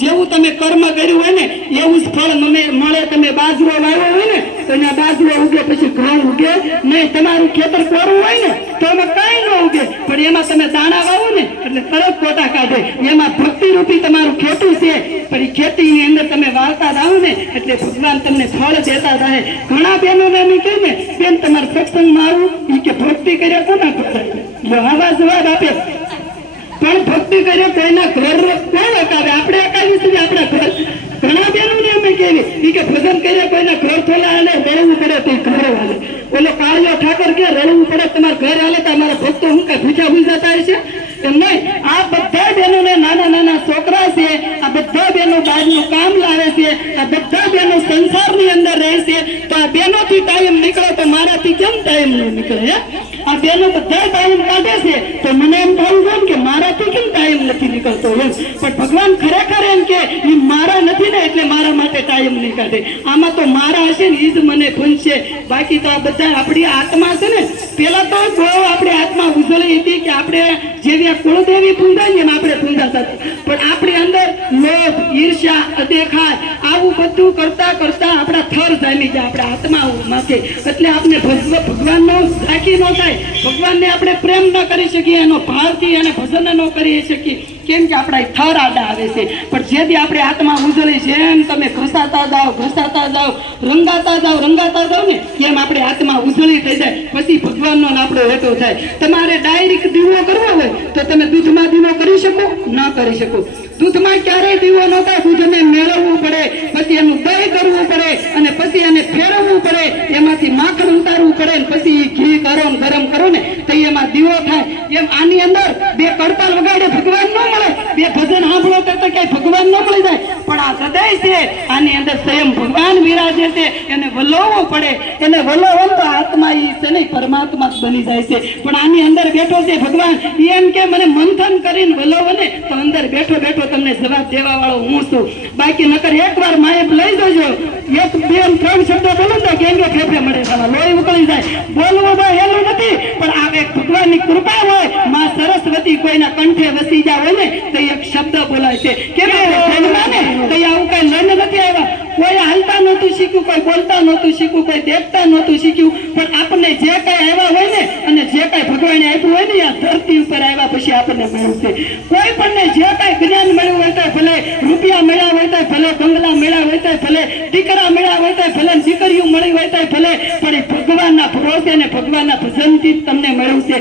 જેવું તમે કર્મ કર્યું હોય ને એવું જ ફળ મળે। તમે બાજરો વાવ્યો હોય ને તો એના બાજરો ઉગે પછી ઘઉં ઉગે નહીં। તમારું ખેતર કોરું હોય ને તો એમાં કઈ ન ઉગે, પણ એમાં તમે દાણા વાવો ને એટલે તરત કોટા કાઢે। એમાં ભક્તિ રૂપી તમારું ખેતી છે, પણ એ ખેતીની અંદર તમે વાવતા જાઓ ને એટલે ભગવાન તમને ફળ દેતા રહે। ઘણા બહેનોને એમ કહે ને બેન તમારે સત્સંગમાં આવું એ કે ભક્તિ કર્યા કોના ફળ આવા જવાબ આપે, પણ ભક્તિ કર્યો તો એના ઘર કોણ અકાવે? આપણે અકાવી છીએ આપણા ઘર। ઘણા બહેનોને અમે કહેવી કે ભજન કર્યા કોઈના ઘર થોડા હાલે રડવું પડે તો ઘર હાલે। ઓલો કાળિયો ઠાકર કે રડવું પડે તમારા ઘર હાલે તો અમારા ભક્તો શું કઈ ભૂજા ભૂજાતા હશે એમ નહીં। આ બધા બહેનોને નાના નાના છોકરા છે, આ બધા બહેનો બહારનું કામ લાવે છે, આ બધા બહેનો સંસારની અંદર રહે છે, તો આ બહેનોથી ટાઈમ નીકળે તો મારાથી કેમ ટાઈમ નહીં નીકળે? આ બહેનો બધા ટાઈમ કાઢે છે તો મને એમ થવું જોઈએ કે મારાથી કેમ ટાઈમ નથી નીકળતો એમ, પણ ભગવાન ખરેખર એમ કે એ મારા નથી ને એટલે મારા માટે ટાઈમ નહીં કાઢે। આમાં તો મારા હશે ને એ જ મને પૂછશે, બાકી તો આ બધા આપણી આત્મા છે ને પેલા તો જો આપણી આત્મા ઉજળી હતી કે આપણે જેવી કુળદેવી પૂંજાઈએ ને આપણે પૂંજાતા હતા, પણ આપણી અંદર લોભ ઈર્ષ્યા અદેખાય આવું બધું કરતા કરતા આપણા થર જામી જાય આપણા આત્મા માથે, એટલે આપણે ભગવાનનો રાખી ન થાય, ભગવાનને આપણે પ્રેમ ન કરી શકીએ, એનો ભાવથી અને ભજન ન કરી શકીએ, કેમ કે આપણા થર આડા આવે છે। પણ જેથી આપણે આત્મા ઉજળી છે એમ તમે ઘસાતા જાઓ રંગાતા જાઓ ને એમ આપણે આત્મા ઉજળી થઈ જાય, પછી ભગવાનનો આપણો હેતો થાય। તમારે ડાયરેક્ટ દીવો કરવો હોય તો તમે દૂધમાં દીવો કરી શકો? ન કરી શકો। દૂધમાં ક્યારેય દીવો ન થાય, દૂધને મેળવવું પડે, પછી એનું દહીં કરવું પડે અને પછી એને ફેરવવું પડે, એમાંથી માખણ ઉતારવું પડે, પછી ઘી કરો ને ગરમ કરો ને તો એમાં દીવો થાય। એમ આની અંદર બે કડતાલ વગાડે ભગવાન ન મળે, બે ભજન સાંભળો તો કઈ ભગવાન ન મળી જાય, પણ આ હૃદય છે આની અંદર સ્વયં ભગવાન વિરાજે છે, એને વલોવવું પડે, એને વલોવો તો આત્મા ઈ છે ને પરમાત્મા જ બની જાય છે। પણ આની અંદર બેઠો છે ભગવાન, એમ કે મને મંથન કરીને વલોવો ને તો અંદર બેઠો બેઠો તમને જવાબ દેવા વાળો હું છું, બાકી નકર એકવાર માયપ લઈ જજો, એક બે ત્રણ શબ્દો બોલો તો કેંગે ફેફે મળે, લોહી ઉકળી જાય। બોલવું તો હેલું નથી, પણ આ એક ભગવાનની કૃપા હોય, માં સરસ્વતી કોઈના કંઠે વસી જાય હોય ને તો એક શબ્દ બોલાય છે કે જન્મા ને તો આવું કઈ લઈને નથી આવ્યા, કોઈ હાલતા નહોતું શીખ્યું, કોઈ બોલતા નહોતું શીખ્યું, કોઈ દેખતા નહોતું શીખ્યું, પણ આપણને જે કઈ આવ્યા હોય ને અને જે કઈ ભગવાને આપ્યું હોય ને આ ધરતી ઉપર આવ્યા પછી આપણને મળ્યું છે। કોઈ પણ જે કઈ જ્ઞાન મળ્યું હોય તો ભલે રૂપિયા મળ્યા હોય તો ભલે બંગલા મળ્યા હોય તો ભલે દીકરા મળ્યા હોય તો ભલે દીકરીઓ મળી હોય તો ભલે, પણ ભગવાનના ભરોસે ને ભગવાનના ભજનથી તમને મળ્યું છે।